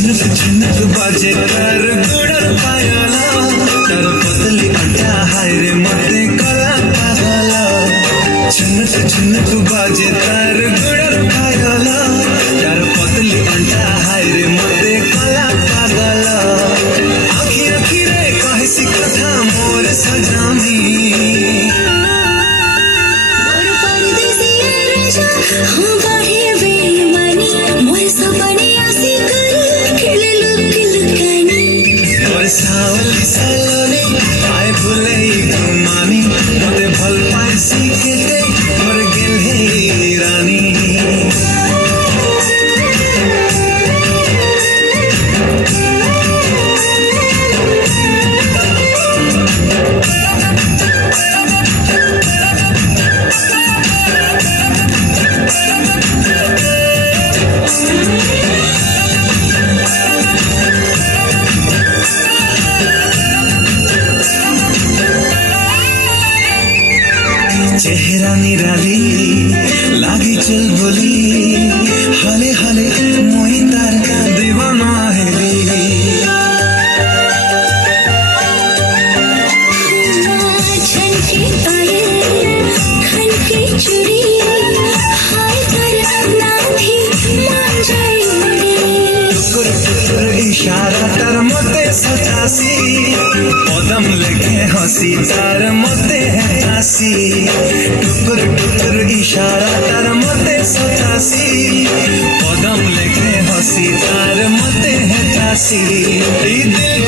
बाजे तार गुड़र पायला तार पतली अंटा हाय रे मते कला पागला झुनक बाजे तार गुड़र पायला तार पतली अंटा हाय रे मते कला पागला आखी आखी रे कहे सी कथा मोर सजामी मोर परदेसी राजा हाँ बाहे बेईमानी मोर सपने आसी कर खेले सावली सालोनी आए भूले घुमानी मते भल पाए सीखेते मर गेल हे रानी चेहरा निराली लागी चल बोली हाले हाले मोई तार दीवाना हेली छनके पायल खनके चूड़ी हाय कर नाथी मान जाई टुकुर टुकुर इशारा तार मते सतासी पदम लेके हंसी तार मते है तासी टुकुर टुकुर इशारा तार मते सतासी पदम लेके हंसी तार मते है तासी दिल